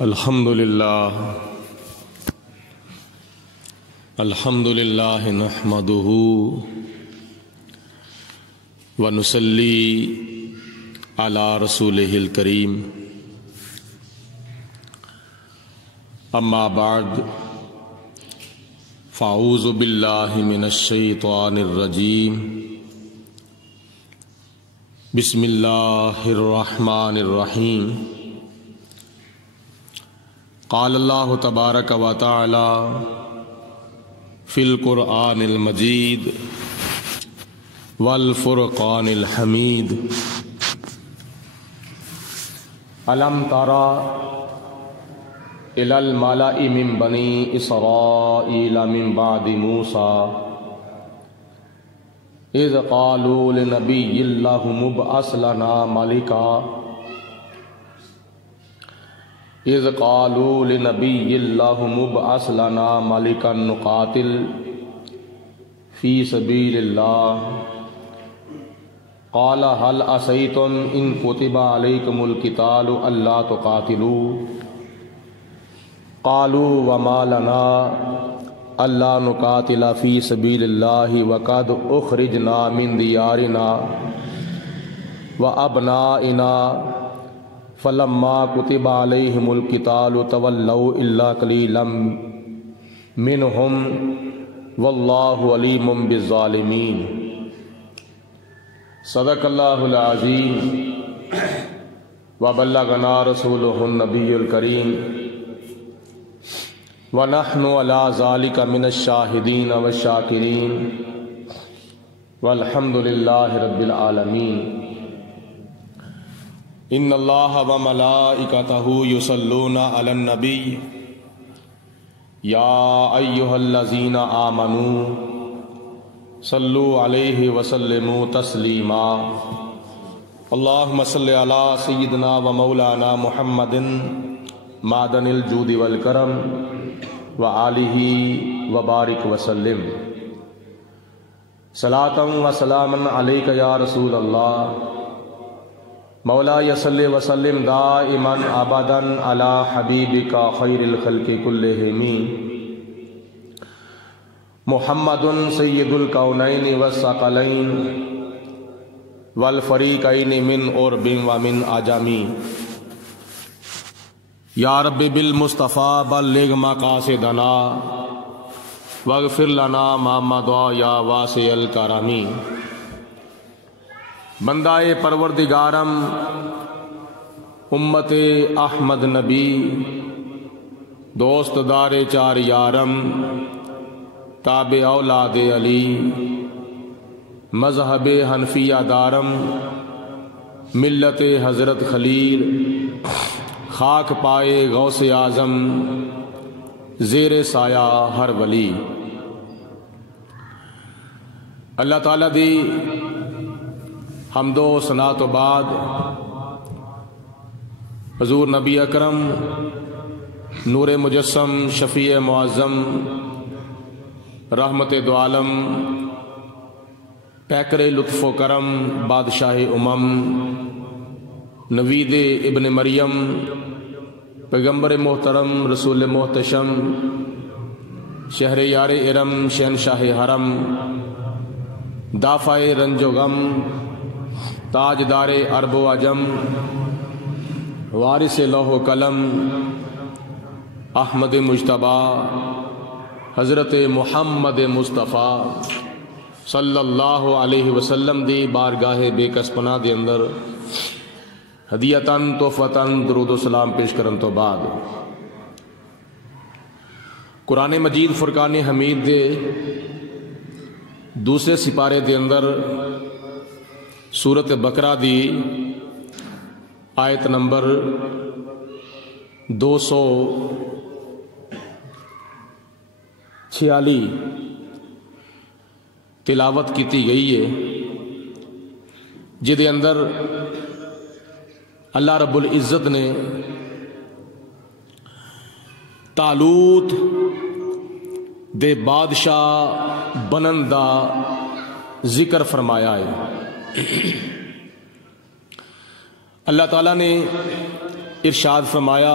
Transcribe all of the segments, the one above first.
الحمدللہ نحمدہ ونصلی علی رسولہ الکریم اما بعد فاعوذ باللہ من الشیطان الرجیم بسم اللہ الرحمن الرحیم قال اللہ تبارک و تعالی فی القرآن المجید والفرقان الحمید الم ترى إلى الملأ من بني إسرائيل من بعد موسى إذ قالوا لنبي لهم ابعث لنا ملكا إذ قالوا لنبي لهم ابعث لنا ملكا نقاتل في سبيل الله قال هل عصيتم إن كتب عليكم القتال ألا تقاتلوا قالوا وما لنا ألا نقاتل في سبيل الله وقد أخرجنا من ديارنا وأبنائنا فلما كتب عليهم القتال تولوا إلا قليلا منهم والله عليم بالظالمين صدق اللہ العظیم وبلغنا رسولہ النبی الکریم ونحن على ذلك من الشاہدین والشاکرین والحمد للہ رب العالمین ان اللہ وملائکتہ یصلون علی النبی یا ایہا الذین آمنوا صلو علیہ وسلموا تسلیما اللہم صلی علی سیدنا و مولانا محمد معدن الجود والکرم وآلہ وبارک وسلم صلاۃ و سلاما علیک یا رسول اللہ مولا صلی وسلم دائما ابدا علی حبیبک خیر الخلق کلہم محمد سید الکونین والثقلین والفریقین من عرب ومن عجم یا رب بالمصطفیٰ بلغ مقاصدنا واغفر لنا ما مضی یا واسع الکرم بندہ پروردگارم امت احمد نبی دوست دار چار یارم تابع اولاد علی مذہب حنفیہ دارم ملت حضرت خلیل خاک پائے غوث اعظم زیر سایہ ہر ولی اللہ تعالیٰ دی حمد و ثنا تو بعد حضور نبی اکرم نور مجسم شفیع معظم رحمت دو عالم پیکر لطف و کرم بادشاہ امم نوید ابن مریم پیغمبر محترم رسول محتشم شہر یار ارم شہنشاہ حرم دافع رنج و غم تاجدار عرب و عجم وارث لوح و قلم احمد مجتبی حضرت محمد مصطفیٰ صلی اللہ علیہ وسلم دی بارگاہ بے کس پناہ دے اندر ہدیتاً تحفتاً درود و سلام پیش کرن تو بعد قرآن مجید فرقان حمید دے دوسرے سپارے دے اندر سورت بقرہ دی آیت نمبر 246 تلاوت کیتی گئی ہے جدے اندر اللہ رب العزت نے طالوت دے بادشاہ بنن دا ذکر فرمایا ہے اللہ تعالیٰ نے ارشاد فرمایا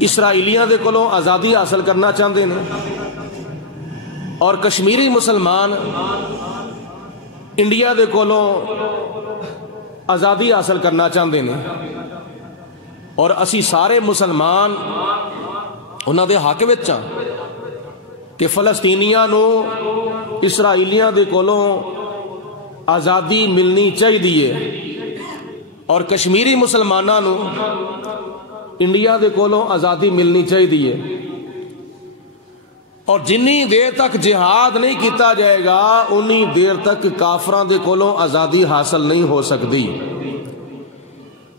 اسرائیلیاں دے کولوں آزادی حاصل کرنا چاہتے ہیں اور کشمیری مسلمان انڈیا دے کولوں آزادی حاصل کرنا چاہتے ہیں اور اسی سارے مسلمان انہاں دے حق وچ ہاں کہ فلسطینیاں نو اسرائیلیاں دے کولوں آزادی ملنی چاہیے اور کشمیری مسلماناں نو انڈیا دے کولوں آزادی ملنی چاہیے اور جنی دیر تک جہاد نہیں کیتا جائے گا انی دیر تک کافران دے کولوں آزادی حاصل نہیں ہو سکتی۔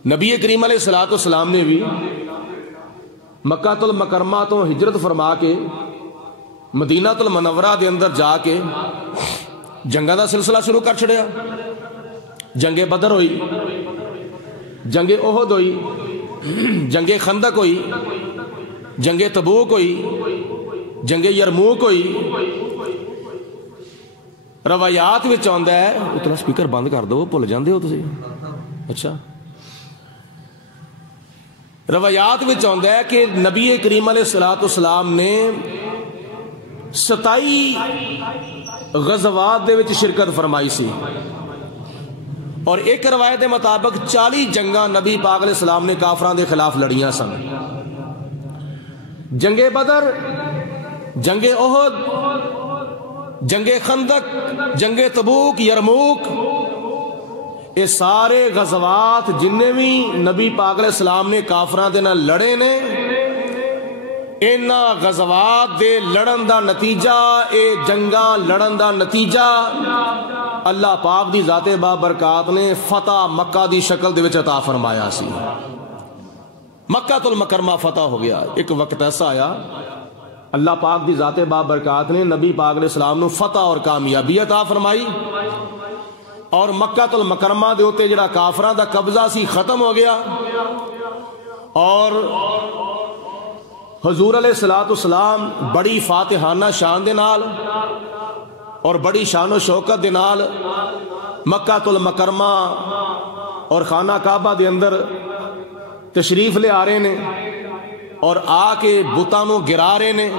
نبی کریم علیہ الصلوۃ والسلام نے بھی مکہ المکرمہ تو ہجرت فرما کے مدینہ المنورہ دے اندر جا کے جنگاں دا سلسلہ شروع کر چھڑیا۔ جنگ بدر ہوئی، جنگ احد ہوئی، جنگ خندق ہوئی، جنگ تبوک ہوئی، جنگ یرموک ہوئی۔ روایات وچ آندا ہے، اتنا سپیکر بند کر دو بھول جاندے ہو تسی۔ اچھا، روایات وچ آندا ہے کہ نبی کریم علیہ الصلوۃ والسلام نے 27 غزوات دے وچ شرکت فرمائی سی اور ایک روایت کے مطابق 40 جنگاں نبی پاک علیہ السلام نے کافران دے خلاف لڑیاں سن۔ جنگ بدر، جنگ احد، جنگ خندق، جنگ تبوک، یرموک، یہ سارے غزوات جننے بھی نبی پاک علیہ السلام نے کافران دے نال لڑے نے، اینا غزوات دے لڑن دا نتیجہ، اے جنگاں لڑن دا نتیجہ اللہ پاک دی ذات بابرکات نے فتح مکہ دی شکل دے وچ عطا فرمایا سی۔ مکہ المکرمہ فتح ہو گیا۔ ایک وقت ایسا آیا اللہ پاک دی ذات بابرکات نے نبی پاک علیہ السلام نو فتح اور کامیابی عطا فرمائی اور مکہ المکرمہ دے اوتے جڑا کافراں دا قبضہ سی ختم ہو گیا اور حضور علیہ الصلوۃ والسلام بڑی فاتحانہ شان دے نال اور بڑی شان و شوکت دے نال مکہ المکرمہ اور خانہ کعبہ دے اندر تشریف لے آ رہے نے اور آ کے بتاں نو گرا رہے نے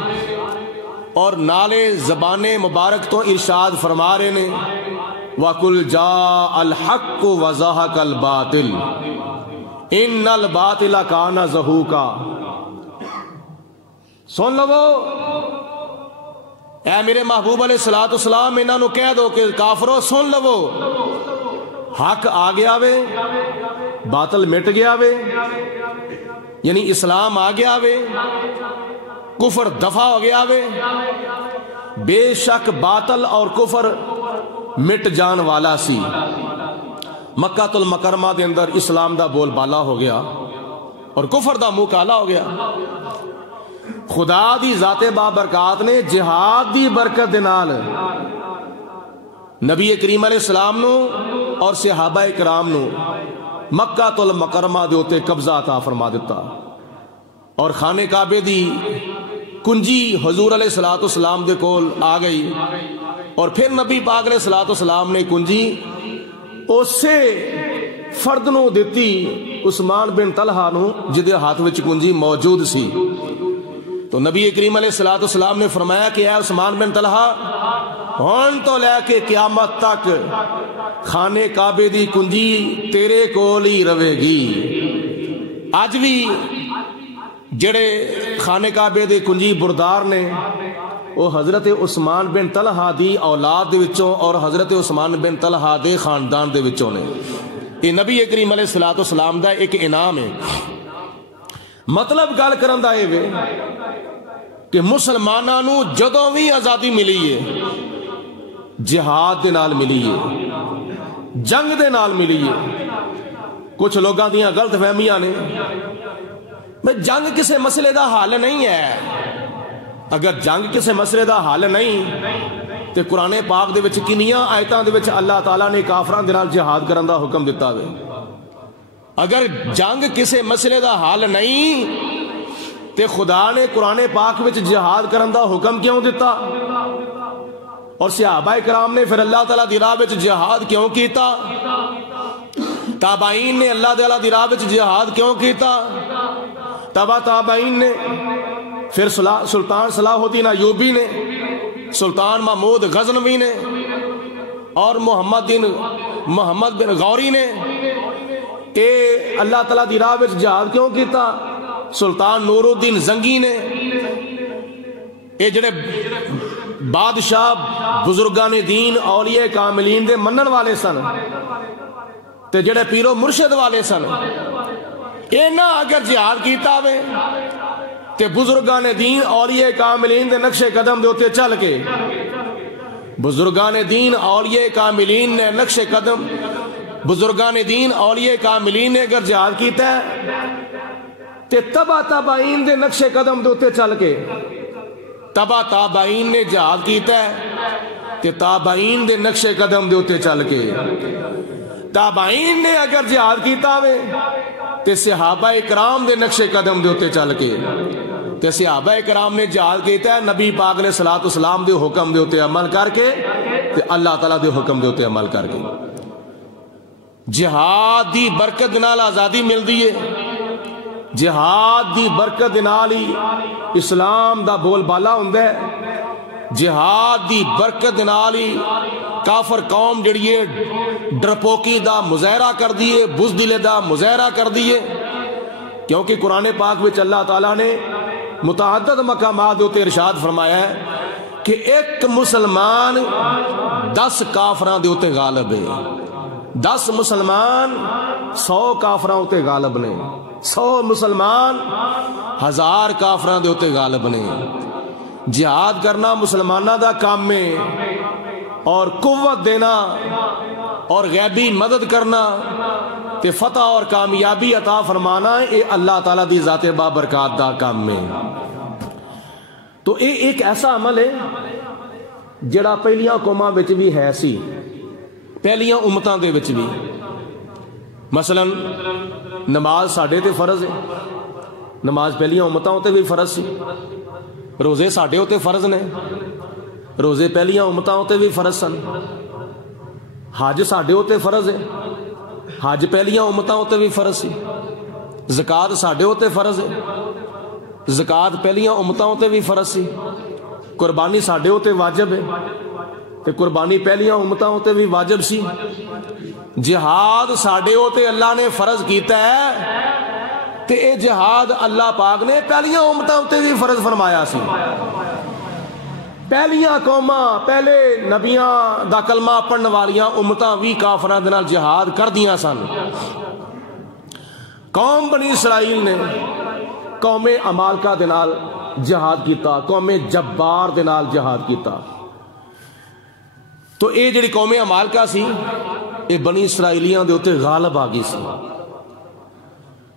اور نالے زبان مبارک تو ارشاد فرما رہے نے وَقُلْ جَاءَ الْحَقُّ وَزَهَقَ الْبَاطِلُ إِنَّ الْبَاطِلَ كَانَ زَهُوقًا۔ سن لو اے میرے محبوب علیہ الصلوۃ والسلام، انہاں نو کہہ دو کہ کافرو سن لو، حق آ گیا وے، باطل مٹ گیا وے، یعنی اسلام آ گیا وے، کفر دفع ہو گیا وے۔ بے شک باطل اور کفر مٹ جان والا سی۔ مکہ المکرمہ دے اندر اسلام دا بول بالا ہو گیا اور کفر دا منہ کالا ہو گیا۔ خدا دی ذات بابرکات نے جہاد دی برکت دے نال نبی کریم علیہ السلام نو اور صحابہ کرام نو مکہ المکرمہ دے اوتے قبضہ عطا فرما دیتا اور خانے کعبے دی کنجی حضور علیہ الصلوۃ والسلام دے کول آ گئی اور پھر نبی پاک علیہ الصلوۃ والسلام نے کنجی اسے فرد نو دیتی عثمان بن طلحہ نو جدے ہاتھ وچ کنجی موجود سی۔ تو نبی کریم علیہ الصلوۃ والسلام نے فرمایا کہ اے عثمان بن طلحہ، ہن تو لے کے قیامت تک خانے کعبے دی کنجی تیرے کول ہی رہے گی۔ اج بھی جڑے خانے کعبے دے کنجی بردار نے وہ حضرت عثمان بن طلحہ دی اولاد دے وچوں اور حضرت عثمان بن طلحہ دے خاندان دے وچوں نے۔ یہ نبی کریم علیہ الصلوۃ والسلام دا ایک انعام ہے۔ مطلب گل کرن دا اے وے کہ مسلماناں نو جدوں بھی آزادی ملی ہے جہاد دے نال ملی ہے، جنگ دے نال ملی ہے۔ کچھ لوگاں دیاں غلط فہمیاں نے میں جنگ کسے مسئلے دا حل نہیں ہے۔ اگر جنگ کسے مسئلے دا حل نہیں تے قرآن پاک دے وچ کنیاں آیتاں دے وچ اللہ تعالیٰ نے کافراں دے نال جہاد کرن دا حکم دیتا ہے۔ اگر جنگ کسے مسئلے دا حل نہیں تے خدا نے قرآن پاک وچ جہاد کرن دا حکم کیوں دیتا اور صحابہ کرام نے پھر اللہ تعالیٰ دی راہ وچ جہاد کیوں کیتا؟ تابعین نے اللہ تعالیٰ دی راہ وچ جہاد کیوں کیتا؟ تبا تابعین نے، پھر سلطان صلاح الدین ایوبی نے، سلطان محمود غزنوی نے، اور محمد بن غوری نے۔ اے اللہ تعالیٰ دی راہ وچ جہاد کیوں کیتا؟ سلطان نور الدین زنگی نے، اے جڑے بادشاہ بزرگان دین اولیاء کاملین دے منن والے سن تے جڑے پیرو مرشد والے سن، اینا اگر جہاد کیتا وے تے بزرگان دین اولیاء کاملین دے نقش قدم دے اتے چل کے، بزرگان دین اولیاء کاملین نے نقش قدم، بزرگان دین اولیاء کاملین نے اگر جہاد کیتا ہے تے تبا تابعین دے نقش قدم دے اتے چل کے، تبا تابعین نے جہاد کیتا ہے تے تابعین دے نقش قدم دے اتے چل کے، تابعین نے اگر جہاد کیتا وے تے صحابہ اکرام دے نقش قدم دے اتے چل کے، تے صحابہ اکرام نے جہاد کیتا ہے نبی پاک علیہ الصلوۃ والسلام دے حکم دے اتے عمل کر کے تے اللہ تعالیٰ دے حکم دے اتے عمل کر کے۔ جہاد دی برکت نال آزادی مل دی ہے، جہاد دی برکت نال ہی اسلام دا بول بالا ہوندا ہے، جہاد دی برکت نال ہی کافر قوم جڑی ہے ڈرپوکی دا مظاہرہ کر دیے، بزدل دا مظاہرہ کر دیے، کیونکہ قرآن پاک وچ اللہ تعالیٰ نے متعدد مقامات ہوتے ارشاد فرمایا ہے کہ ایک مسلمان 10 کافراں دے ہوتے غالب ہے، 10 مسلمان 100 کافراں ہوتے غالب نے، 100 مسلمان 1000 کافراں دے ہوتے غالب نے۔ جہاد کرنا مسلمانہ دا کام ہے، اور قوت دینا اور غیبی مدد کرنا تے فتح اور کامیابی عطا فرمانا اے اللہ تعالیٰ دی ذات بابرکات دا کام میں۔ تو اے ایک ایسا عمل ہے جڑا پہلیاں قوماں وچ بھی ہے سی، پہلیاں امتاں دے وچ بھی۔ مثلا نماز ساڈے تے فرض ہے، نماز پہلیاں امتاں تے بھی فرض سی، روزے ساڈے ہوتے فرض نے، روزے پہلیاں امتاں ہوتے بھی فرض سن، حج ساڈے ہوتے فرض ہے، حج پہلیاں امتاں ہوتے بھی فرض سی، زکوٰۃ ساڈے ہوتے فرض ہے، زکوٰۃ پہلیاں امتاں ہوتے بھی فرض سی، قربانی ساڈے ہوتے واجب ہے تے قربانی پہلیاں امتاں ہوتے بھی واجب سی، جہاد ساڈے ہوتے اللہ نے فرض کیتا ہے تے اے جہاد اللہ پاک نے پہلیاں امتاں ہوتے بھی فرض فرمایا سی۔ پہلیاں قوماں، پہلے نبیاں دا کلمہ پڑھن والیاں امتاں بھی کافراں دے نال جہاد کر دیاں سن۔ قوم بنی اسرائیل نے قوم عمالقہ دے نال جہاد کیتا، قوم جبار دے نال جہاد کیتا۔ تو اے جڑی قوم عمالقہ سی اے بنی اسرائیلیاں دے اوتے غالب آ گئی سی۔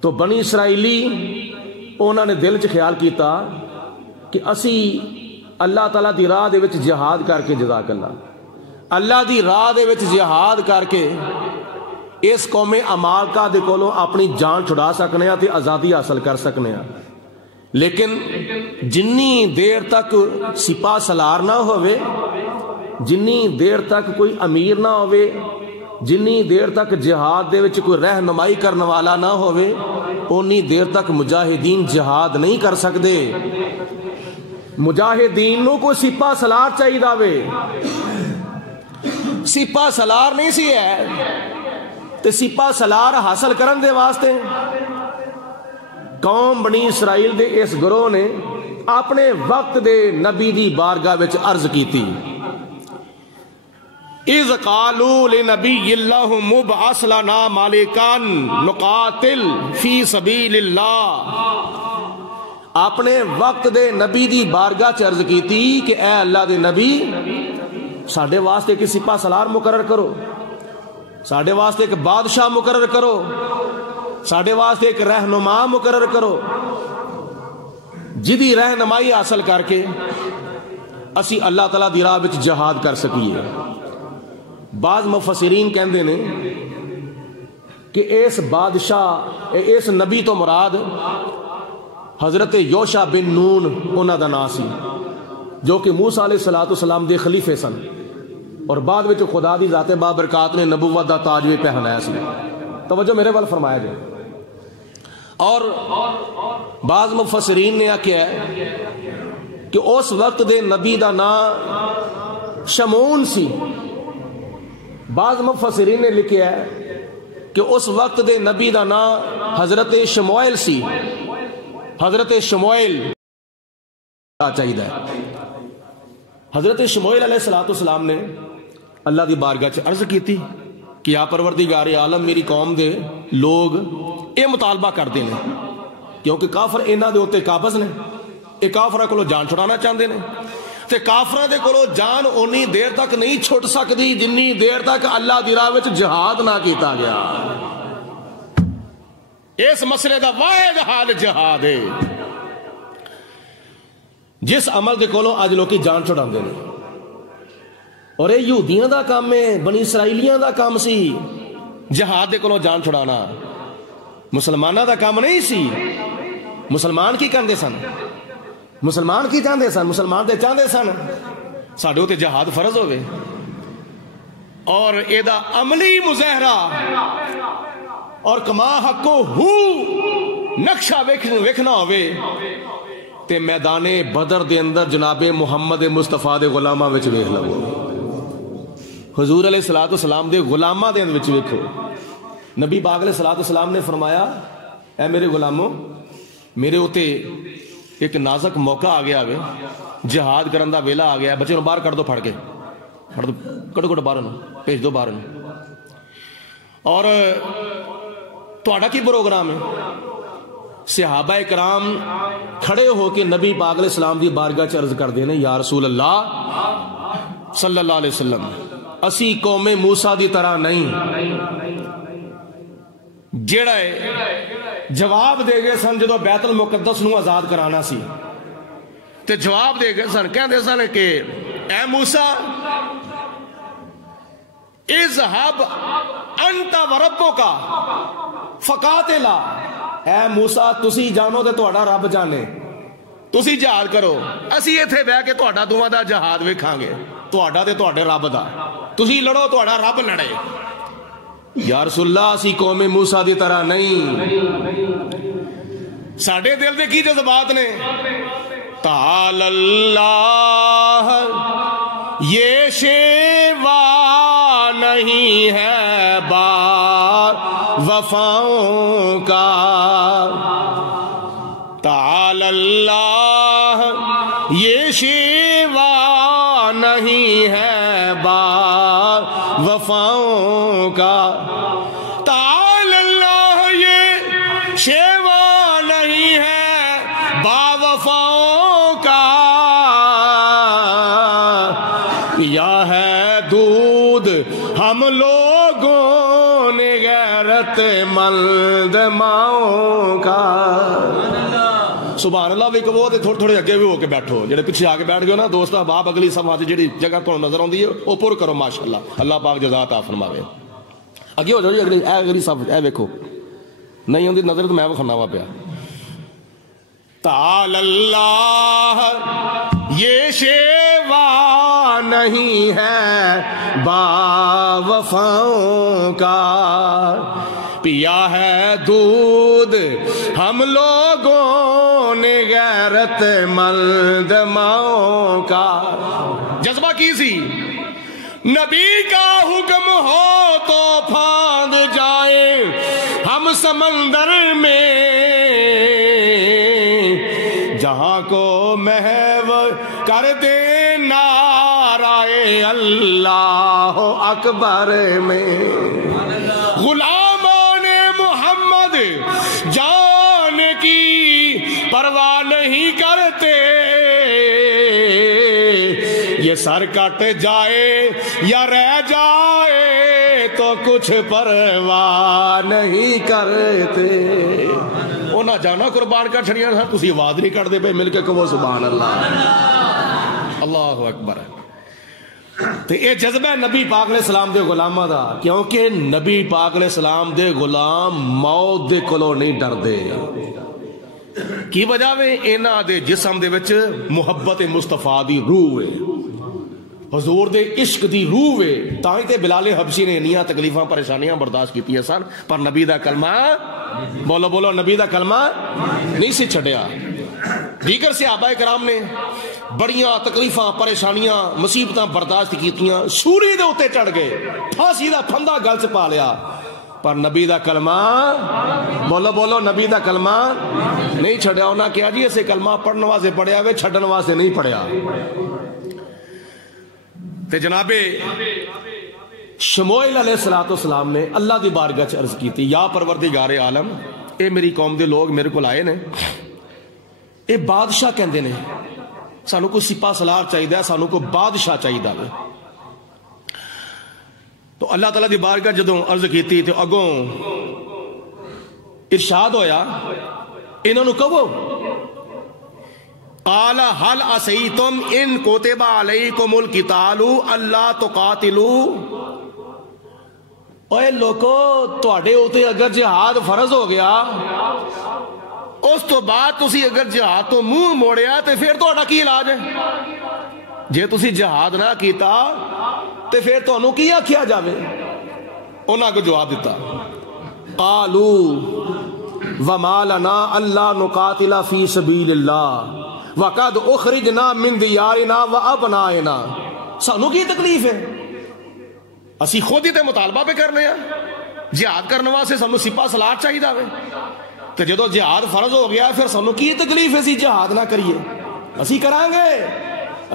تو بنی اسرائیلی انہوں نے دل چ خیال کیتا کہ اسی اللہ تعالیٰ دی راہ دے وچ جہاد کر کے، جزاک اللہ دی راہ دے وچ جہاد کر کے اس قوم عمالقہ دے کولوں اپنی جان چھڑا سکنے تے آزادی حاصل کر سکنے، لیکن جنی دیر تک سپاہ سالار نہ ہوئے، جنی دیر تک کوئی امیر نہ ہوئے، جنی دیر تک جہاد دے وچ کوئی رہنمائی کرنے والا نہ ہوئے، اونی دیر تک مجاہدین جہاد نہیں کر سکتے۔ مجاہدین نو کوئی سپاہ سالار چاہیے داوے، سپاہ سالار نہیں سی ہے تے سپاہ سالار حاصل کرن دے واسطے قوم بنی اسرائیل دے اس گروہ نے اپنے وقت دے نبی دی بارگاہ وچ عرض کیتی، اذ قالوا لنبی اللہ مبعث لنا مالکان نقاتل فی سبیل اللہ، اپنے وقت دے نبی دی بارگاہ چ عرض کیتی کہ اے اللہ دے نبی ساڈے واسطے ایک سپاہ سالار مقرر کرو، ساڈے واسطے ایک بادشاہ مقرر کرو، ساڈے واسطے ایک رہنما مقرر کرو، جدی رہنمائی حاصل کر کے اسی اللہ تعالیٰ دی راہ وچ جہاد کر سکیے۔ بعض مفسرین کہندے نے کہ اس بادشاہ، اس نبی تو مراد حضرت یوشع بن نون انہاں دا نام سی، جو کہ موسیٰ علیہ السلام دے خلیفے سن، اور بعد وچ خدا دی ذات بابرکات نے نبوت دا تاج بھی پہنایا سی۔ توجہ میرے وال فرمایا جائے۔ اور بعض مفسرین نے آکھیا ہے کہ اس وقت دے نبی دا نام شمعون سی. بعض مفسرین نے لکھیا ہے کہ اس وقت دے نبی دا نام حضرت شموئیل سی. حضرت شموئیل چاہیے. حضرت شموئیل علیہ السلام نے اللہ دی بارگاہ چ عرض کی تھی کہ یا پروردگار عالم میری قوم دے لوگ اے مطالبہ کرتے ہیں کیونکہ کافر انہاں دے اوتے قابض نے. اے کافراں کولوں جان چھڑانا چاہتے ہیں تے کافراں دے کولوں جان اونی دیر تک نہیں چھٹ سکتی جنی دیر تک اللہ دی راہ وچ جہاد نہ کیتا گیا. اس مسئلے دا واحد حال جہاد ہے. جس عمل دے کولوں اج لوکی جان چھڑاندے نے اور یہ یہودیاں دا کام ہے, بنی اسرائیلیاں دا کام سی جہاد دے کولوں جان چھڑانا. مسلماناں دا کام نہیں سی. مسلمان کی کہندے سن؟ مسلمان کی چاہتے سن؟ مسلمان تے چاہتے سن ساڈے تے جہاد فرض ہوئے اور اے دا عملی مظاہرہ اور کما حقو ہو نقشہ ویکھنا ہوئے تے میدان بدر دے اندر جناب محمد مصطفیٰ دے غلاماں وچ ویکھ لو. حضور علیہ السلام دے غلاماں دے وچ ویکھو. نبی پاک علیہ السلام نے فرمایا اے میرے غلاموں میرے اوتے ایک نازک موقع آ گیا ہے, جہاد کرن دا ویلا آ گیا ہے. بچے نو باہر کر دو, پھڑ کے کڈو باہر بھیج دو باہر. اور تہاڈا کی پروگرام ہے؟ صحابہ کرام کھڑے ہو کے نبی پاک علیہ السلام دی بارگاہ چ عرض کردے نے یا رسول اللہ صلی اللہ علیہ وسلم اسی قوم موسیٰ دی طرح نہیں جیڑا ہے جواب دے گئے سن جدو بیت المقدس نو آزاد کرانا سی تے جواب دے گئے سن کہندے سن کہ اے موسیٰ اذهب انت وربک فقاتلا. اے موسیٰ تسی جانو تے تہاڈا رب جانے, تسی جہاد کرو, اسی ایتھے بیٹھ کے تہاڈا دوواں دا جہاد ویکھاں گے, تہاڈا تے تہاڈے رب دا. تسی لڑو تہاڈا رب لڑے. یا رسول اللہ اسی قوم موسیٰ دی طرح نہیں. ساڈے دل دے کی جذبات نے؟ تعالی اللہ یہ شیوا نہیں ہے بار وفاؤں کا. تعالی اللہ یہ شیوا نہیں ہے بار وفاؤں کا. تعالی اللہ یہ شیوا نہیں ہے با وفاؤں کا. پیا ہے دودھ ہم لوگوں نے غیرت مند ماؤں کا. سبحان اللہ. بھی کہو تے تھوڑے تھوڑے اگے بھی ہو کے بیٹھو, جڑے پیچھے آ کے بیٹھ گئے نا دوست احباب اگلی صفحہ تے جڑی جگہ تانوں نظر آندی ہے او پر کرو ماشاءاللہ. اللہ پاک جزا عطا فرماوے. اگے ہو جاؤ جی, اگلی صفحہ اے ویکھو نہیں ہوندی نظر تو میں وکھانا وا پیا. تعالی اللہ یہ شیوا نہیں ہے با وفاؤں کا. پیا ہے دودھ ہم لوگوں نے غیرت مند ماؤں کا. جذبہ کی سی؟ نبی کا حکم ہو تو پھاند جائیں ہم سمندر میں, جہاں کو محو کر دے نعرہ اللہ اکبر میں. غلامان محمد جان کی پرواہ نہیں کرتے, یہ سر کٹ جائے یا رہ جائے تو کچھ پرواہ نہیں کرتے. اونا جانا قربان کر چھڑیاں تھا, تسی آواز نہیں کر دے پہ مل کے کہو سبحان اللہ. اللہ اکبر. تو یہ جذبہ نبی پاک علیہ السلام دے غلامہ دا, کیونکہ نبی پاک علیہ السلام دے غلام موت دے کولوں نہیں ڈر دے. کی وجہ وے انہاں دے جسم دے وچ محبت مصطفیٰ دی روح ہے. حضور دے عشق دی روح وے، تاں تے بلال حبشی نے انیاں تکلیفاں پریشانیاں برداشت کیتیاں سن، پر نبی دا کلمہ بولو بولو نبی دا کلمہ نہیں سی چھڈیا۔ دیگر صحابہ کرام نے بڑیاں تکلیفاں پریشانیاں مصیبتاں برداشت کیتیاں، سوری دے اوتے چڑھ گئے، پھانسی دا پھندا گل چ پا لیا، پر نبی دا کلمہ بولو بولو نبی دا کلمہ نہیں چھڈیا۔ انہاں کہا جی اسے کلمہ پڑھن واسطے پڑھیا وے، چھڈن واسطے نہیں پڑھیا۔ تے جناب شموئیل علیہ السلام نے اللہ دی بارگاہ چ عرض کیتی، یا پروردگار عالم، اے میری قوم دے لوگ میرے کو آئے نے، اے بادشاہ کہندے نے، سانو کوئی سپاہ سالار چاہیے، سانو کوئی بادشاہ چاہیے۔ تو اللہ تعالیٰ دی بارگاہ جدوں عرض کیتی تو اگوں ارشاد ہویا، انہوں نے کہو قال هل عصیتم ان کتب علیکم القتال الا تقاتلوا، اوے لوکو تواڈے اوتے اگر جہاد فرض ہو گیا، اس تو بعد تسی اگر جہاد تو منہ موڑیا تے پھر تہاڈا کی علاج ہے؟ جے تسی جہاد نہ کیتا تے پھر تانوں کی آکھیا جاوے؟ انہاں کو جواب دیتا، قالوا وما لنا الا نقاتل فی سبیل اللہ وقد اخرجنا من دیارنا وابنائنا، سانو کی تکلیف ہے؟ اسی خود ہی تے مطالبہ پہ کرنے ہیں، جہاد کرنے واسطے سانو سپاہ سالار چاہیے ہوئے، تو جدو جہاد فرض ہو گیا پھر سانو کی تکلیف ہے اسی جہاد نہ کریے؟ اسی کران گے،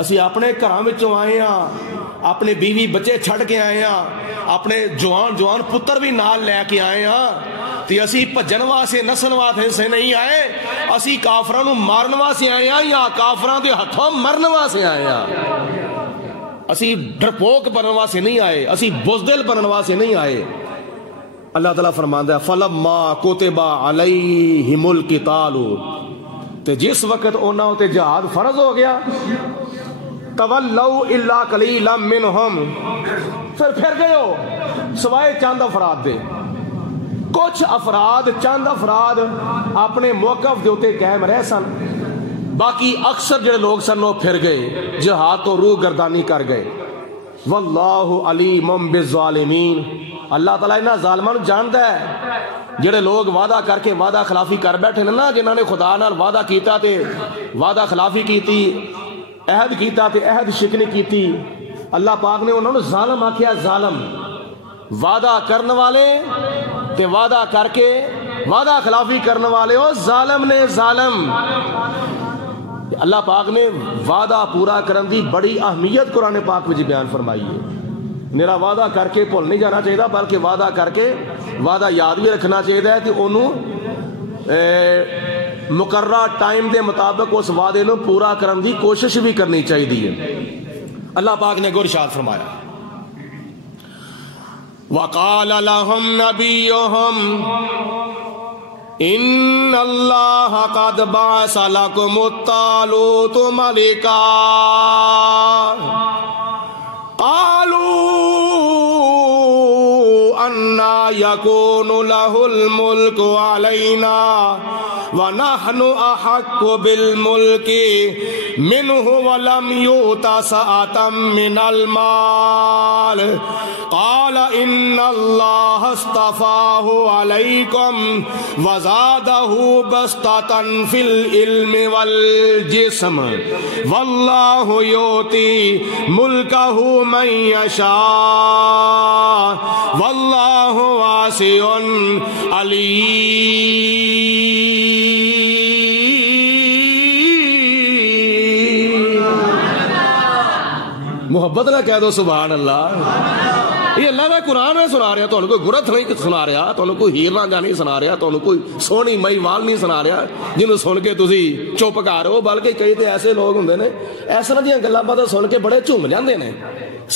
اسی اپنے گھراں وچوں آئے ہاں، اپنے بیوی بچے چھڑ کے آئے ہاں، اپنے جوان پتر بھی نال لے کے آئے ہاں، تے اسی بھجن واسطے نسن واسطے نہیں آئے، اسی کافراں نوں مارن واسطے آئے ہاں یا کافراں دے ہتھوں مرن واسطے آئے ہاں۔ اسی ڈرپوک بنن واسطے نہیں آئے، اسی بزدل بنن واسطے نہیں آئے۔ اللہ تعالیٰ فرماندا ہے فلما کتب علیہم القتال، تے جس وقت انہاں تے جہاد فرض ہو گیا، تولوا الا قلیلا منہم، پھر گئے ہو سوائے چند افراد دے، کچھ افراد چند افراد اپنے موقف دے اوتے قائم رہ سن، باقی اکثر جڑے لوگ سن وہ پھر گئے، جہاد تو روح گردانی کر گئے۔ واللہ علیم بالظالمین، اللہ تعالیٰ انہاں ظالماں نوں جاندا ہے، جڑے لوگ وعدہ کر کے وعدہ خلافی کر بیٹھے نا، جنہاں نے خدا نال وعدہ کیتا تے وعدہ خلافی کیتی، عہد کیتا تے عہد شکنی کیتی، اللہ پاک نے انہوں نے ظالم آکھیا، ظالم وعدہ کرنے والے تے وعدہ کر کے وعدہ خلافی کرنے والے ہو، ظالم نے ظالم۔ اللہ پاک نے وعدہ پورا کرن دی بڑی اہمیت قرآن پاک میں بیان فرمائی ہے۔ میرا وعدہ کر کے بھول نہیں جانا چاہیے، بلکہ وعدہ کر کے وعدہ یاد بھی رکھنا چاہیے کہ انہوں مقررہ ٹائم دے مطابق اس وعدے نو پورا کرن دی کوشش بھی کرنی چاہیے۔ اللہ پاک نے ارشاد فرمایا، وَقَالَ لَهُمْ نَبِيُّهُمْ ان اللہ قد بعث لکم الطالوت ملکا قالوا انا یکون له الملک علینا ونحن احق بالملک منہ ولم یؤت سعة من المال قال ان اللہ اصطفاہ علیکم وزادہ بسطة فی العلم والجسم واللہ یؤتی ملکہ من یشاء واللہ واسع علیم۔ محبت نہ کہہ دو سبحان اللہ۔ یہ اللہ کا قرآن ہے سنا رہا، تو کوئی گرت نہیں سنا رہا، تو کوئی ہیر رانجھا نہیں سنا رہا، تو کوئی سونی مئی وال نہیں سنا رہا جنہوں سن کے تسی چپ کر رہے ہو، بلکہ کئی تو ایسے لوگ ہوندے نے اس طرح دیاں گلاں باتاں سن کے بڑے جھوم جاندے نے،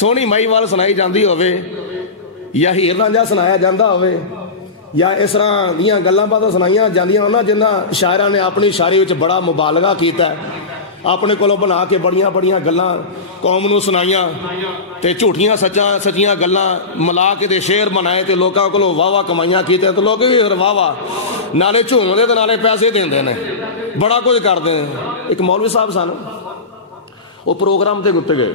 سونی مئی وال سنائی جاندی ہوے یا ہیر رانجھا سنایا جاندا ہوے یا اس طرح دیاں گلاں باتاں سنائیاں جاندیاں ہونا جنہاں شاعراں نے اپنی شاعری وچ بڑا مبالغہ کیتا ہے، اپنے کولوں بنا کے بڑیاں بڑیاں گلاں قوم نو سنائیاں تے جھوٹیاں سچیاں گلاں ملا کے تے شعر بنائے تے لوکاں کولوں واہ واہ کمائیاں کیتے تے لوگ بھی واہ واہ نالے جھومدے تے نالے پیسے دیندے نے، بڑا کچھ کردے ہیں۔ ایک مولوی صاحب سن، وہ پروگرام تے گتے گئے،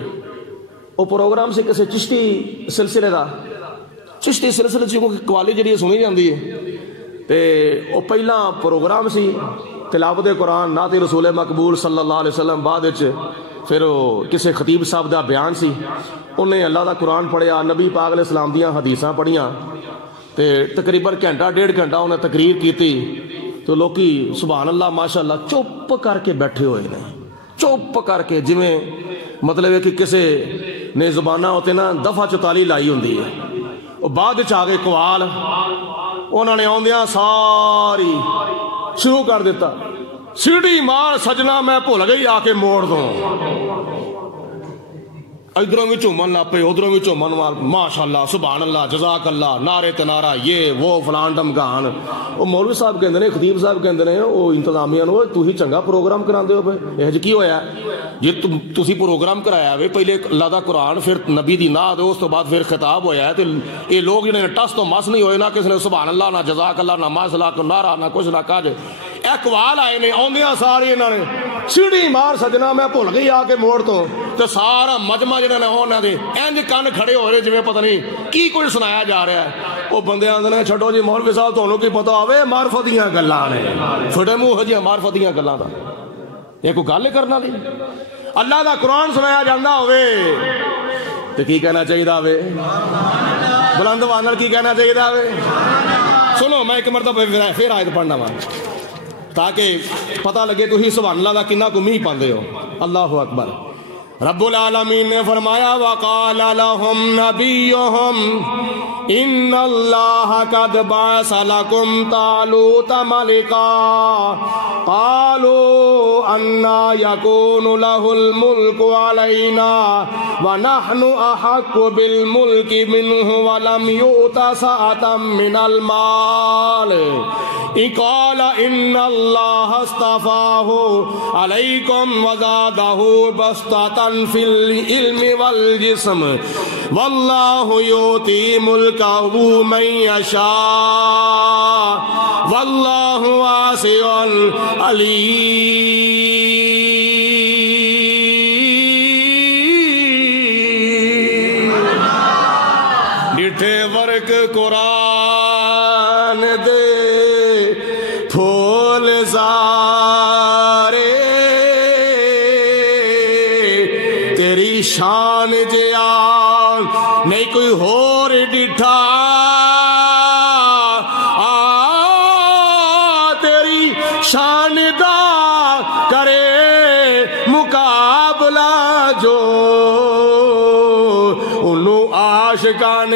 وہ پروگرام سے کسی چشتی سلسلے کا چشتی سلسلے کیونکہ قوالی جی سنی جاتی ہے تے وہ پہلا پروگرام سی تلاوت قرآن نعت رسول مقبول صلی اللہ علیہ وسلم بعد پھر کسی خطیب صاحب دا بیان سی انہیں اللہ دا قرآن پڑھیا نبی پاک علیہ السلام دیاں حدیثاں پڑھیاں تے تقریباً گھنٹہ ڈیڑھ گھنٹہ انہیں تقریر کیتی تو لوکی سبحان اللہ ماشاءاللہ چپ کر کے بیٹھے ہوئے نے چپ کر کے جویں مطلب ہے کہ کسی نے زبانہ ہوتے نا دفعہ 44 لائی ہوندی ہے وہ بعد آگے قوال انہوں نے آندیاں ساری شروع کر دیتا سیڑھی مار سجنا میں بھول گئی آ کے موڑ دوں ادھروں بھی چومن لا پے ادھروں بھی چومن ماشاءاللہ سبحان اللہ جزاک اللہ نعرے تنارا یہ وہ فلان ڈمکان وہ مولوی صاحب کہندے نے خطیب صاحب کہندے نے وہ انتظامیہ نو تو ہی چنگا پروگرام کراندے ہو پے یہ کی ہویا جی تسی پروگرام کرایا ہے پہلے اللہ دا قرآن پھر نبی دی نعت اس تو بعد پھر خطاب ہویا ہے تے یہ لوگ جنے ٹس تو مس نہیں ہوئے نہ کس نے سبحان اللہ نہ جزاک اللہ نہ ماشاءاللہ کو نعرہ نہ کچھ نہ کاج اقوال آئے نے آندیاں سارے انہوں نے سیڑھی مار سجنا میں بھول گئی آ کے موڑ تو تے سارا مجمع جڑا نے انہاں دے انج کان کھڑے ہو رہے جویں پتہ نہیں کی کوئی سنایا جا رہا ہے وہ بندے آندے نے چھڈو جی مولوی صاحب تانوں کی پتہ ہوے معرفت دیاں گلاں نے چھوٹے منہ جی معرفت دیاں گلاں دا یہ کوئی گل کرنا نہیں اللہ دا قرآن سنایا جاندا ہوے تے کی کہنا چاہیے ہوے بلند آواز نال کی کہنا چاہیے ہوے سنو میں ایک مرتبہ پھر آیت پڑھنا وا تاکہ پتہ لگے تو ہی سبحان اللہ دا کنا کو میہ پاندے ہو اللہ اکبر رب العالمین نے فرمایا وقال لهم نبيهم ان الله قد بعث لكم طالوت ملكا قالوا انا يكون له الملك علينا ونحن احق بالملك منه ولم يؤت سعة من المال قال ان الله اصطفاه عليكم وزاده بسطة في العلم والجسم والله يؤتي ملكه من يشاء والله واسع عليم ڈٹھے ورک قرآن دے پھول سارے تیری شان جیان نہیں کوئی ہور ڈٹھا تیری شان دا کرے مقابلہ جو انہوں عاشقان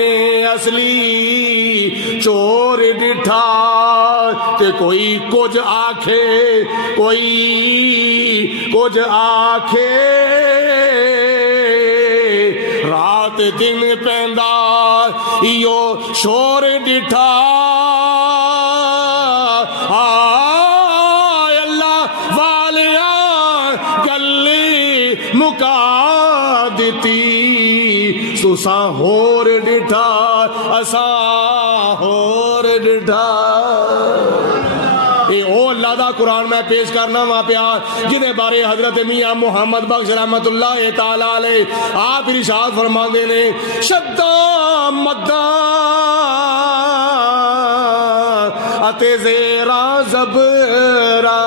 اصلی چور ڈٹھا کہ کوئی کچھ آکھے کوئی کچھ آکھے رات دن پیندا ایو شور ڈٹھا اللہ والیاں گلی مکا دیتی سساں ہور ڈٹھا اساں ہور ڈٹھا اللہ دا قرآن میں پیش کرنا وہاں پہ جنہیں بارے حضرت میاں محمد بخش رحمت اللہ تعالیٰ علیہ آپ ارشاد فرماندے نے شدہ مدہ اتے زیرا زبرا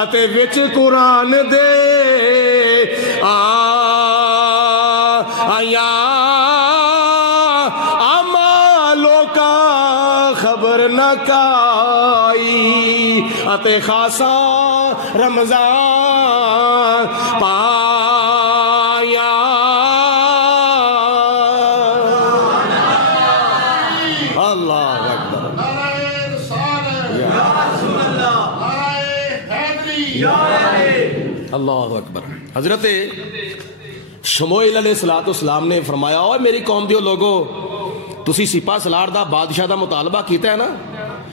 اتے وچ قرآن دے آیا اما لوکا خبر نہ کائی اتے خاصا رمضان پایا اللہ اکبر اللہ اکبر حضرت شموئیل علیہ السلام نے فرمایا اوہ میری قوم دیو لوگو تسی سپاہ سالار دا بادشاہ دا مطالبہ کیتا ہے نا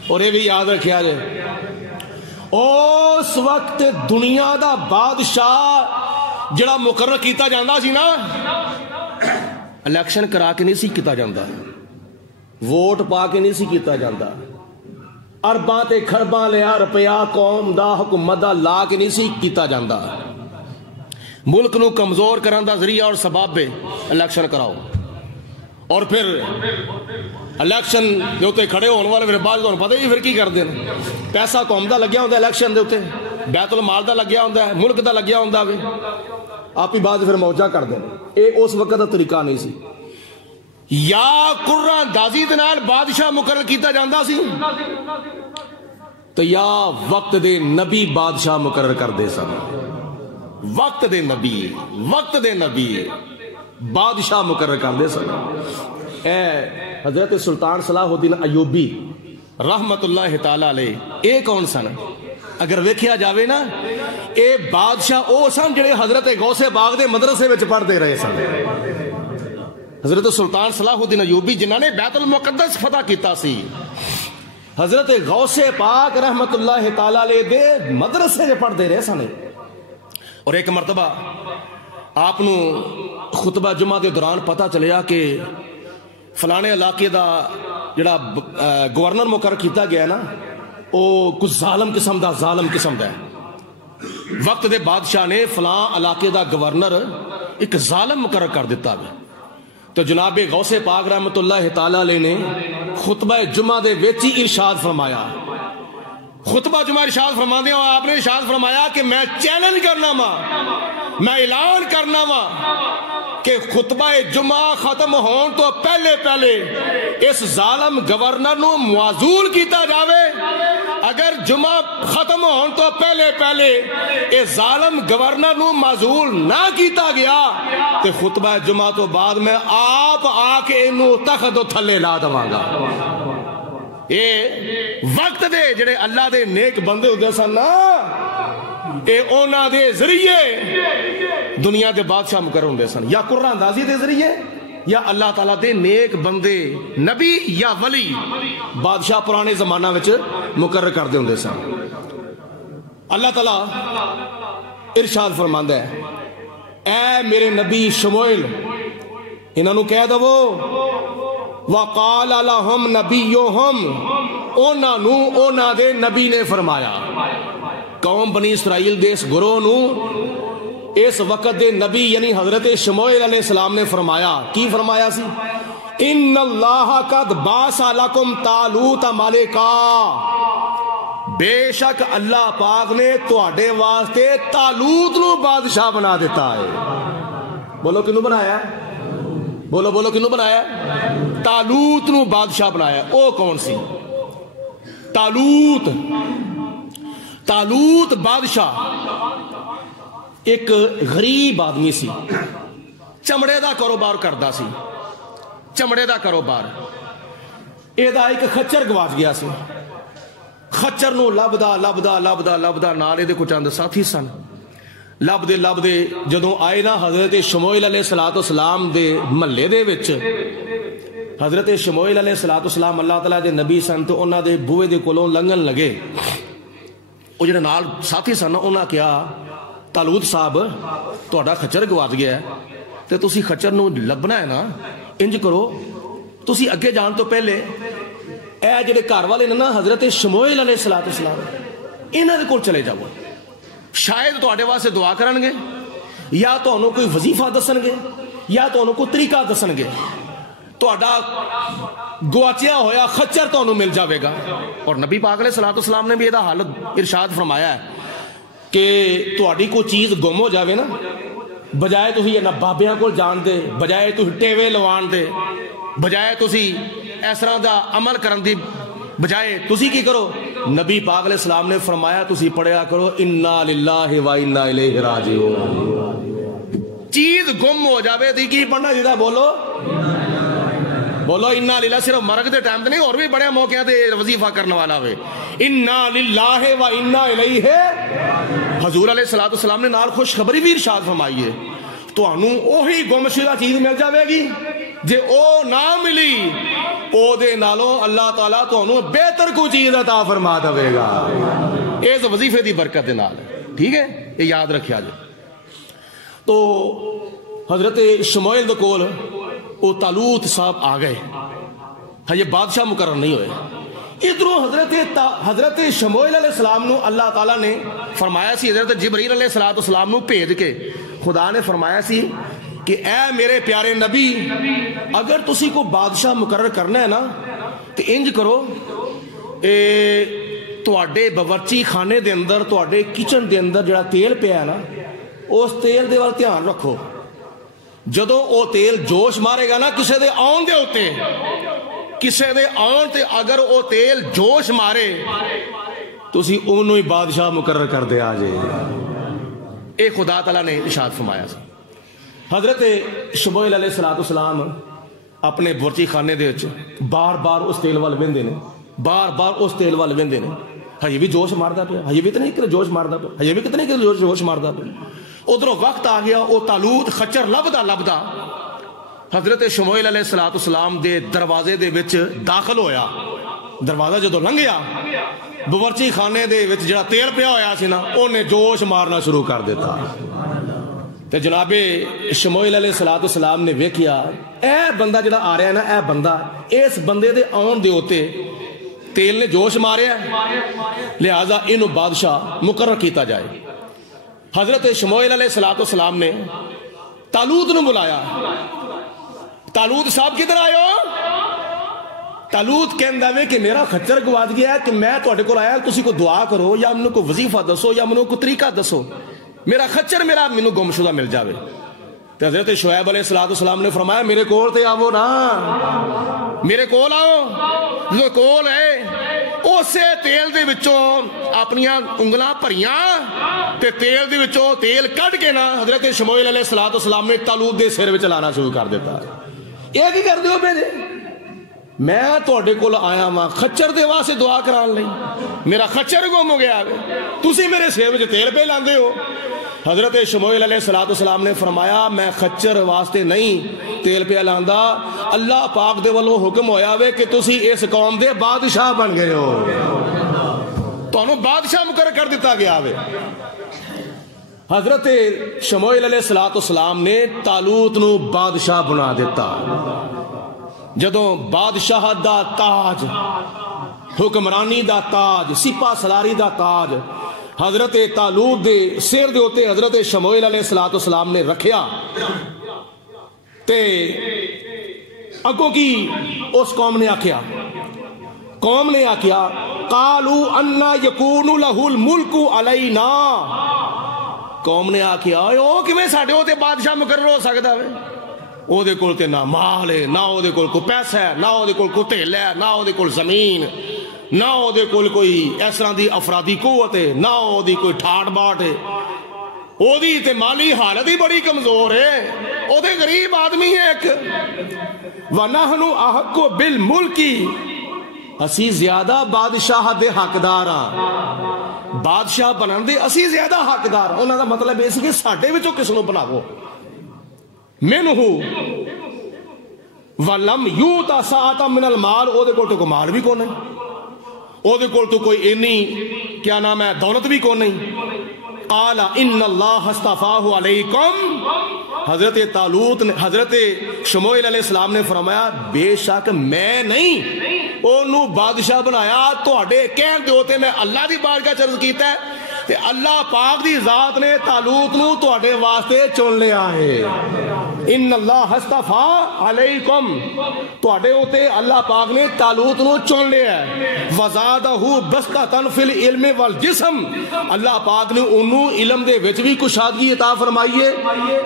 اور یہ بھی یاد رکھیا جائے اس وقت دنیا دا بادشاہ جڑا مقرر کیتا جاندہ سی نا الیکشن کرا کے نہیں سی کیتا جاندہ ووٹ پا کے نہیں سی کیتا جاندہ ارباں تے کھرباں لیا روپیہ قوم دا حکومت دا لا کے نہیں سی کیتا جاندہ ملک نو کمزور کرن دا ذریعہ اور سبب ہے الیکشن کراؤ، اور پھر الیکشن دے اوتے کھڑے ہونے والے پھر بعد تمہیں پتہ ہی پھر کی کرتے ہیں، پیسہ قوم دا لگیا ہوندا الیکشن دے اوتے، بیت المال دا لگیا ہوندا ہے، ملک دا لگیا ہوندا وے، آپ ہی بعد پھر موجہ کر دیں۔ اے اس وقت دا طریقہ نہیں سی، یا قرآن اندازی دے نال بادشاہ مقرر کیتا جاندا سی تو یا وقت دے نبی بادشاہ مقرر کر دے سن، وقت دے نبی بادشاہ مقرر کر دے سن۔ اے حضرت سلطان صلاح الدین ایوبی رحمت اللہ تعالی علیہ اے کون سن؟ اگر ویکھیا جاوے نا اے بادشاہ او سن جڑے حضرت غوث باغ دے مدرسے وچ پڑھدے رہے سن۔ حضرت سلطان صلاح الدین ایوبی جنہاں نے بیت المقدس فتح کیتا سی، حضرت غوث پاک رحمت اللہ تعالی علیہ دے مدرسے وچ پڑھدے رہے سن۔ اور ایک مرتبہ آپ نو خطبہ جمعہ دے دوران پتہ چلیا کہ فلانے علاقے دا جڑا گورنر مقرر کیتا گیا نا او کچھ ظالم قسم دا ہے۔ وقت دے بادشاہ نے فلاں علاقے دا گورنر ایک ظالم مقرر کر دیتا ہے، تو جناب غوث پاک رحمت اللہ تعالی علیہ نے خطبہ جمعہ دے وچ ہی ارشاد فرمایا، خطبہ جمعہ ارشاد فرماندے ہو آپ نے ارشاد فرمایا کہ میں چیلنج کرنا وا، میں اعلان کرنا وا کہ خطبہ جمعہ ختم ہون تو پہلے اس ظالم گورنر نو معزول کیتا جاوے۔ اگر جمعہ ختم ہون تو پہلے اس ظالم گورنر نو معزول نہ کیتا گیا تو خطبہ جمعہ تو بعد میں آپ آ کے انہوں تخت تھلے لا دواں گا۔ اے وقت دے جڑے اللہ دے نیک بندے ہوندے سن نا، اے اونا دے ذریعے دنیا دے بادشاہ مقرر ہوندے سن، یا قرآن اندازی دے ذریعے یا اللہ تعالیٰ دے نیک بندے نبی یا ولی بادشاہ پرانے زمانہ وچ مقرر کر دے ہوندے سن۔ اللہ تعالیٰ ارشاد فرماندا ہے، اے میرے نبی شموئیل انہاں نو کہہ دو وَقَالَ لَهُمْ نَبِيُّهُمْ اونا دے نبی نے فرمایا، قوم بنی اسرائیل دے اس گروہ نو اس وقت دے نبی یعنی حضرت شموئیل علیہ السلام نے فرمایا، کی فرمایا سی؟ ان اللہ قد بعث لکم طالوت ملکا، بے شک اللہ پاک نے تواڈے واسطے طالوت نو بادشاہ بنا دیتا ہے۔ بولو کنوں بنایا؟ بولو کنوں بنایا؟ طالوت نو بادشاہ بنایا۔ او کون سی؟ طالوت بادشاہ ایک غریب آدمی سی، چمڑے دا کاروبار کردا سی، چمڑے دا کاروبار۔ اے دا ایک خچر گواچ گیا سی، خچر نو لبدا نال دے کچھ اندر ساتھی سن، لبدے جدوں آئے نا حضرت شموئیل علیہ السلام دے محلے دے وچ، حضرت شموئیل علیہ السلام اللہ تعالیٰ دے نبی سن تو انہاں دے بوئے دے کولوں لنگن لگے، وہ جڑے نال ساتھی سن انہاں کیا طالوت صاحب تہاڈا خچر گواچ گیا ہے تے تسی خچر نو لبنا ہے نا، انج کرو تسی اگے جان تو پہلے اے جڑے گھر والے نے نا حضرت شموئیل علیہ السلام انہاں دے کول چلے جاؤ، شاید تہاڈے واسطے دعا کرن گے یا تہانوں کوئی وظیفہ دسن گے یا تہانوں کوئی طریقہ دسن گے، تہاڈا گواچیا ہویا خچر تہانوں مل جاوے گا۔ اور نبی پاک علیہ السلام نے بھی یہ حال ارشاد فرمایا ہے کہ تہاڈی کوئی چیز گم ہو جاوے نا، بجائے تسی انہاں بابیاں کول جان دے، بجائے تسی ٹیوے لوان دے، بجائے تسی اس طرح دا عمل کرن دی بجائے تسی کی کرو، نبی پاک علیہ السلام نے فرمایا تسی پڑھیا کرو انا للہ و انا الیہ راجعون۔ چیز گم ہو جاوے دی کی پڑھنا جیدہ بولو انا للہ، صرف مرگ دے ٹائم تے نہیں، اور بھی بڑے موقع تے وظیفہ کرنے والا ہوئے، انا للہ و انا الیہ۔ حضور علیہ السلام نے نال خوشخبری بھی ارشاد فرمائی ہے، تو انہوں اوہی گمشدہ چیز مل جاوے گی، جے او نہ ملی او دے نالوں اللہ تعالیٰ تو انہوں بہتر کو چیز عطا فرما دے گا، اس وظیفے دی برکت دے نال، ٹھیک ہے، یہ یاد رکھیا جائے۔ تو حضرت شموئیل دے کول او طالوت صاحب آ گئے، ہاں یہ بادشاہ مقرر نہیں ہوئے، ادھروں حضرت شموئیل علیہ السلام نو اللہ تعالیٰ نے فرمایا سی حضرت جبرائیل علیہ السلام نو بھیج کے خدا نے فرمایا سی کہ اے میرے پیارے نبی اگر تسی کو بادشاہ مقرر کرنا ہے نا تو انج کرو تواڈے باورچی خانے دے اندر تواڈے کچن دے اندر جڑا تیل پیا ہے نا اس تیل دے وال دھیان رکھو جدوں او تیل جوش مارے گا نا کسے دے آن دے ہوتے کسے دے آن تے اگر او تیل جوش مارے تسی انہوں ہی بادشاہ مقرر کر دے آجے اے خدا تعالیٰ نے ارشاد فرمایا سی حضرت شموئیل علیہ السلام اپنے باورچی خانے دے وچ بار بار اس تیل وال ویندے نے بار بار اس تیل وال ویندے نے ہجے بھی جوش ماردا پیا ہجے بھی اتنے کہ جوش ماردا پیا ہجے بھی کتنے کہ جوش ماردا پیا ادھروں وقت آ گیا او طالوت خچر لبدا حضرت شموئیل علیہ السلام دے دروازے دے وچ داخل ہویا دروازہ جدو لنگیا باورچی خانے دے وچ جڑا تیل پیا ہویا سی نا اونے جوش مارنا شروع کر دیتا تے جناب شموئیل علیہ السلام نے ویکھیا اے بندہ جڑا آ رہا ہے نا اے بندہ اس بندے دے آن دے ہوتے تیل نے جوش ماریا لہذا انہوں بادشاہ مقرر کیتا جائے حضرت شموئیل علیہ السلام نے طالوت نے بلایا طالوت صاحب کدھر آئے ہو طالوت کہندا وے کہ میرا خچر گواچ گیا ہے کہ میں تواڈے کول آیا تسی کو دعا کرو یا منوں کوئی وظیفہ دسو یا منوں کوئی طریقہ دسو میرا خچر منوں گمشدہ مل جاوے تو حضرت شعیب علیہ السلام نے فرمایا میرے کول تے آو نا میرے کول آو جو کول ہے اسے تیل دے وچوں اپنیاں انگلاں بھریاں تے تیل دے وچوں تیل کڈ کے نا حضرت شموئیل علیہ السلام نے طالوت دے سر وچ لانا شروع کر دیتا یہ کی کر دیو میرے میں تواڈے کول آیا ہاں خچر دے واسطے دعا کران لئی میرا خچر گم ہو گیا تسی میرے سر وچ تیل پہ لاندے ہو حضرت شموئیل علیہ السلام نے فرمایا میں خچر واسطے نہیں تیل پہ لاندا اللہ پاک دے والوں حکم ہویا وے کہ تسی اس قوم دے بادشاہ بن گئے ہو تو انہوں بادشاہ مقرر کر دیتا گیا وے حضرت شموئیل علیہ السلام نے طالوت نو بادشاہ بنا دیتا جدوں بادشاہ دا تاج حکمرانی دا تاج سپاہ سالاری دا تاج حضرت طالوت دے سر دے ہوتے حضرت شموئیل علیہ السلام نے رکھیا تے اگوں کی اس قوم نے آکھیا قالوا انا یکون لہ الملک علینا قوم نے آکھیا او کیویں ساڈے اوتے بادشاہ مقرر ہو سکدا وے او دے کول تے نہ مال ہے نہ او دے کول کوئی پیسہ ہے نہ او دے کول کوئی تیل ہے نہ او دے کول زمین نہ او دے کول کوئی اس طرح دی افرادی قوت ہے نہ او دی کوئی ٹھاٹ باٹ ہے او دی تے مالی حالت ہی بڑی کمزور ہے او دے غریب آدمی ہے ایک وَنَحْنُ أَحَقُّ بِالْمُلْكِ اسی زیادہ بادشاہ دے حقدار ہاں بادشاہ بنن دے اسی زیادہ حقدار انہاں دا مطلب اس کہ ساڈے وچوں کس نو بناو منہ وَلَمْ يُوتَ سَاعَةً مِنَ الْمَالِ او دے کول تو کوئی مال بھی کون نہیں او دے کول تو کوئی انی کیا نام ہے دولت بھی کون نہیں قال ان اللہ اصطفاہ علیکم حضرت طالوت نے حضرت شموئیل علیہ السلام نے فرمایا بے شک میں نہیں انہوں بادشاہ بنایا تواڈے کہن دے ہوتے میں اللہ دی بارگاہ چرز کیتا ہے تے اللہ پاک دی ذات نے طالوت نو تواڈے واسطے چن لیا ہے ان اللہ اصطفیٰ علیکم تواڈے ہوتے اللہ پاک نے طالوت نو چن لیا ہے وزادہ بسطۃ فی العلم والجسم اللہ پاک نے انہوں علم دے وچ بھی کشادگی عطا فرمائیے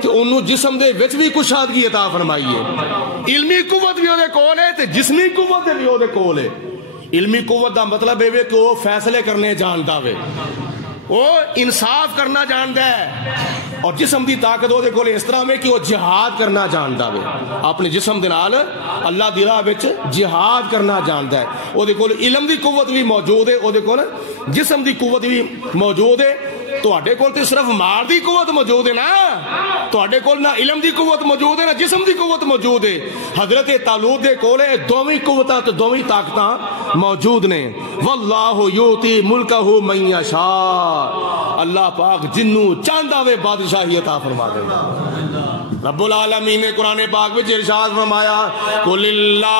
کہ انہوں جسم دے وچ بھی کشادگی عطا فرمائیے علمی قوت بھی دے کول ہے تے جسمی قوت بھی دے کول ہے علمی قوت دا مطلب ہے کہ وہ فیصلے کرنے جاندا وے وہ انصاف کرنا جاندا ہے اور جسم دی طاقت وہ دے کول اس طرح میں کہ وہ جہاد کرنا جاندا وے اپنے جسم دے نال اللہ دی راہ وچ جہاد کرنا جاندا ہے وہ دے کول علم دی قوت بھی موجود ہے وہ دے کول جسم دی قوت بھی موجود ہے تواڈے کول تے صرف مال دی قوت موجود ہے نا تواڈے کول نہ علم دی قوت موجود ہے نہ جسم دی قوت موجود ہے حضرت طالوت دے کول دوویں قوتاں تے دوویں طاقتاں موجود نے واللہ یؤتی ملکہ من یشاء اللہ پاک جنوں چاہندا وے بادشاہی عطا فرما دیندا رب العالمین نے قرآن پاک وچ ارشاد فرمایا قل اللہم